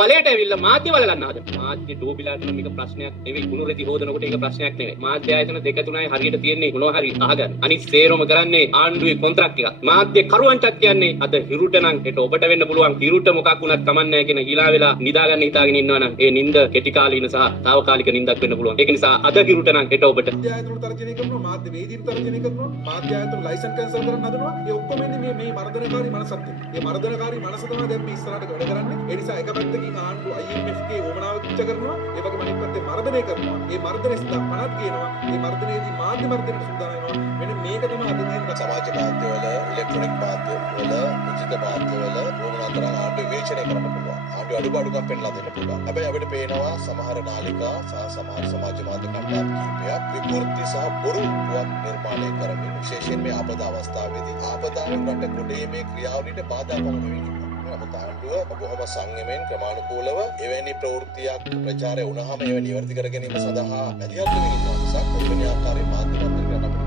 ඵලයට ඇවිල්ලා මාධ්‍ය වලලන්න හදන. මාධ්‍ය ඩෝබිලාට නම් මේක ප්‍රශ්නයක් නෙවෙයි. කුණු රෙදි හොදනකොට ඒක ප්‍රශ්නයක් නෙවෙයි. මාධ්‍ය ආයතන දෙක තුනයි හරියට තියෙන්නේ මොනවා හරි අහගන්න. අනිත් සේරම කරන්නේ ආණ්ඩුවේ කොන්ත්‍රාක්ට් එකක්. මාධ්‍ය කරුවන්ටත් කියන්නේ අද හිරුට නම් හෙට ඔබට වෙන්න පුළුවන්. හිරුට මොකක් වුණත් කමන්නේ කියන හිලා වෙලා නිදාගන්න හිතාගෙන ඉන්නවා නම් ඒ නිින්ද කෙටි කාලීන සහ తాවකාලික නිින්දක් වෙන්න පුළුවන්. ඒක නිසා අද හිරුට නම් හෙට ඔබට මාධ්‍ය ආයතන තර්ජනය කරනවා, මාධ්‍ය වේදීන් තර්ජනය කරනවා, මාධ්‍ය ආයතන ලයිසන්ස් කැන්සල් කරන්න හදනවා. ඒ ඔක්කොම ඉන්නේ මේ මර්ධනකාරී මනසත් එක්ක. මේ මර්ධනකාරී මනස තමයි දැන් මේ ඉස්සරහට වැඩ කරන්නේ. ඒ නිසා එක පැත්තකින් ආණ්ඩුව IMF ගේ වමනාව කිච්ච කරනවා, ඒ වගේම අනිත් පැත්තේ මර්ධනය කරනවා. මේ මර්ධනය සිතා පනත් කියනවා. මේ මර්ධනයේදී මාධ්‍ය මර්ධනයට සූදානම් වෙනවා. මෙන්න මේක තමයි අද තියෙන සමාජ මාධ්‍යවල, ඉලෙක්ට්‍රොනික මාධ්‍යවල, උචිත මාධ්‍යවල වමනාතර ආණ්ඩුව විවේචනය කරන්න පුළුවන්. ආණ්ඩුව අඩුපාඩුකම් පෙන්නලා දෙන්න පුළුවන්. හැබැයි අපිට පේනවා සමහර නාලිකා සහ සමහර සමාජ මාධ්‍ය කණ්ඩායම් කිහිපයක් විකෘති සහ බොරු පුවත් නිර්මාණය කරමින් විශේෂයෙන් මේ ආපදා අවස්ථාවේදී ආපදාවන් රට ගොඩේ මේ ක්‍රියාවලියට බාධා පමුණුවීම. ආණ්ඩුව බොහොම සංයමයෙන් ක්‍රමානුකූලව එවැනි ප්‍රවෘත්තියක් ප්‍රචාරය වුණාම ඒව නිවැරදි කර ගැනීම සඳහා මැදිහත් වෙමින් ඉන්නවා. සක්මන් ආකාරයේ මාධ්‍ය මන්ත්‍රණ